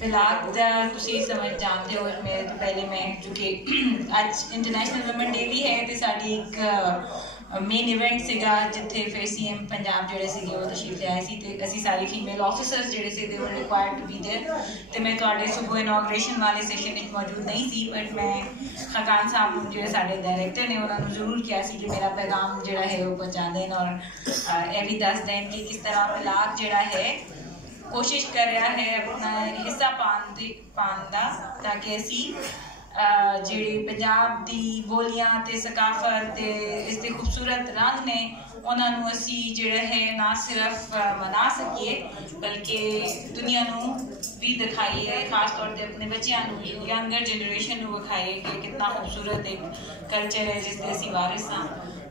बिलाग तुसी समझ जानते हो मेरे तो पहले मैं चूँकि अज इंटरनेशनल वुमेन डे भी है तो साड़ी एक मेन इवेंट सीगा जिथे फिर CM पंजाब जोड़े सीगे वो तशरीफ ले आए सी ते असी सारी फीमेल ऑफिसर्स जोड़े से they were required to be there ते मैं तुहाडे सुबह इनॉग्रेशन वाले सेशन में मौजूद नहीं सी बट मैं खकान साहब जो साढ़े डायरेक्टर ने उन्होंने जरूर किया सी कि मेरा पैगाम जोड़ा है वो पहुँचा दें और यह भी दस दें कि किस तरह बिलाग जोड़ा है कोशिश कर रहा है अपना हिस्सा पान दा ताकि असी जिहड़ी पंजाब दी बोलियां ते सकाफत ते इसके खूबसूरत रंग ने उन्होंने असी जिहड़ा है ना सिर्फ मना सकिए बल्कि दुनिया नूं भी दिखाइए, खास तौर पर अपने बच्चों नूं यंगर जनरेशन नूं विखाइए कि कितना खूबसूरत एक कल्चर है जिसके असी वारिस हाँ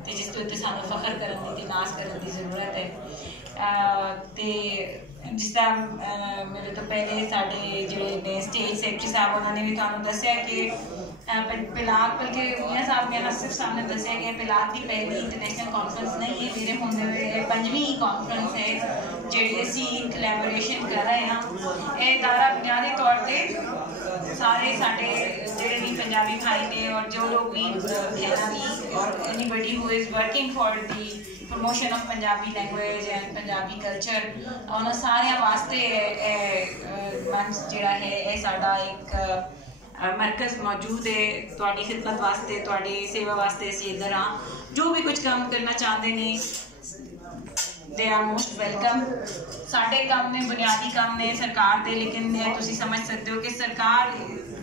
ते जिस उत्ते सानूं फखर करने की नाज करने की जरूरत है। ते जिस तरह मेरे तो पहले साढ़े जो स्टेज सैकटरी साहब उन्होंने भी तुहानूं दस्सिया कि बिलाग बल्कि मियाँ साहब ने सिर्फ सामने दस्सिया कि बिलाग की पहली इंटरनेशनल कॉन्फ्रेंस नहीं है, मेरे होंदे हुए 5वीं कॉन्फ्रेंस है जिहड़ी असी कोलैबोरेशन कर रहे हैं। यह इदारा बुनियादी तौर पर सारे साढ़े जिहड़े भी पंजाबी भाई ने और जो लोग भी बहना भी और anybody who is working for the promotion of Punjabi language and Punjabi culture उन्होंने सारे वास्ते मंच जिहड़ा है यह साडा एक मरकज़ मौजूद है तुहाडी खिदमत वास्ते तुहाडी सेवा वास्ते असीं इधर हाँ जो भी कुछ काम करना चाहते हैं दे आर मोस्ट वेलकम। साढ़े काम ने बुनियादी काम ने सरकार दे लेकिन तुसीं समझ सकते हो कि सरकार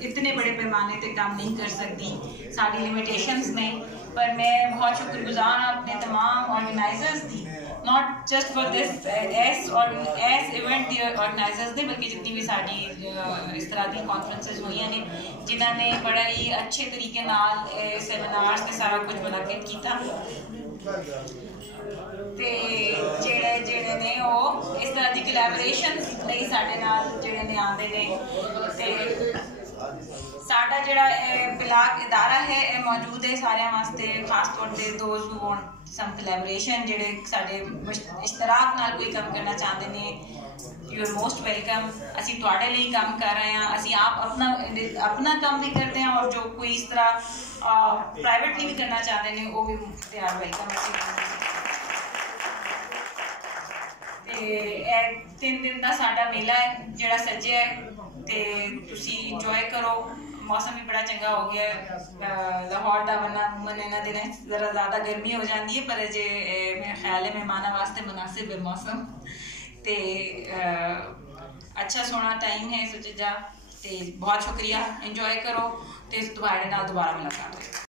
इतने बड़े पैमाने पर काम नहीं कर सकती, साड़ी लिमिटेशंस ने। पर मैं बहुत शुक्रगुजार हाँ अपने तमाम ऑर्गेनाइजर्स दी नॉट जस्ट फॉर दिस एस इवेंट दी ऑर्गेनाइजर्स ने बल्कि जितनी भी साड़ी इस तरह की कॉन्फ्रेंसिस हुई ने जिन्होंने बड़ा ही अच्छे तरीके नाल सेमिनार्स ते सारा कुछ मुनक्किद किया ते जेड़े जेड़े ने वो इस तरह की कोलैबोरेशंस लई साडे नाल जेड़े ने आंदे ने ते साडा जिहड़ा बिलाग इदारा है यह मौजूद है सारे वास्ते, खास तौर पर those who want some collaboration जिहड़े साडे इश्तराक नाल कोई काम करना चाहते हैं यू आर मोस्ट वेलकम। असी तुहाडे लिए काम कर रहे हैं, असी आप अपना काम भी करते हैं और जो कोई इस तरह प्राइवेटली भी करना चाहते हैं वो भी दे आर वेलकम। 3 दिन का साडा मेला है जिहड़ा सज्जे है ते तुसी इंजॉय करो। मौसम भी बड़ा चंगा हो गया लाहौर का, वरना अमूमन इन्होंने दिनों जरा ज़्यादा गर्मी हो जाती है पर अजे मेरा ख्याल है मेहमानों वास्ते मुनासिब है मौसम ते अच्छा सोना टाइम है सुचजा ते बहुत शुक्रिया। इंजॉय करो ते दोबारा मुलाकात हो।